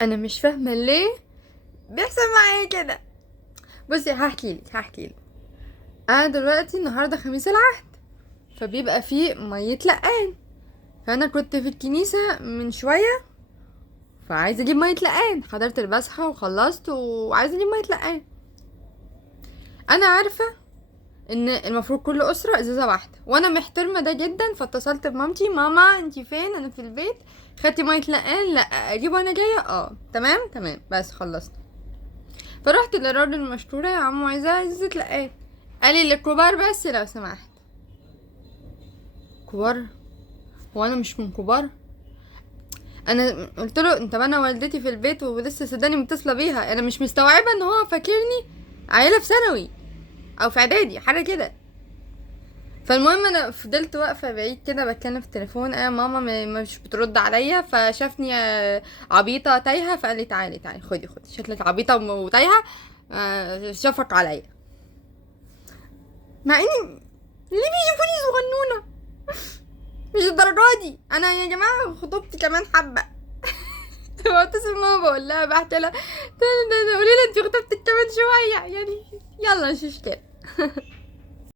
انا مش فاهمه ليه بيحصل معايا كده. بصي هحكي لك. انا دلوقتي النهارده خميس العهد، فبيبقى فيه ميه لقان. فانا كنت في الكنيسه من شويه، فعايزه اجيب ميه لقان. حضرت البصحه وخلصت وعايزه اجيب ميه لقان. انا عارفه ان المفروض كل اسره ازازه واحده، وانا محترمه ده جدا. فاتصلت بمامتي، ماما انتي فين؟ انا في البيت. خدتي ميه لقان؟ لا. اجيب وانا جايه؟ اه تمام تمام. بس خلصت. فرحت للراجل المشهورة، يا عمو عايزة ازازة لقاية. قال لي للكبار بس لو سمحت. كبار؟ هو انا مش من كبار؟ انا قلت له انت، انا والدتي في البيت ولسه صدقني متصله بيها. انا مش مستوعبه ان هو فاكرني عيله في ثانوي او في اعدادي حاجه كده. فالمهم انا فضلت واقفه بعيد كده بتكلم في التليفون. انا ماما مش بترد عليا، فشافني عبيطه تايهه، فقال لي تعالي تعالي خدي شكلك عبيطه وتايهه. شفق عليا، مع اني ليه بيشوفوني صغنونه؟ مش الدرجه دي. انا يا جماعه خطوبتي كمان حبه. بتصل ماما بقول لها، بحكي لها، قولي لها انت خطوبتك كمان شويه يعني. يلا مش مشكله.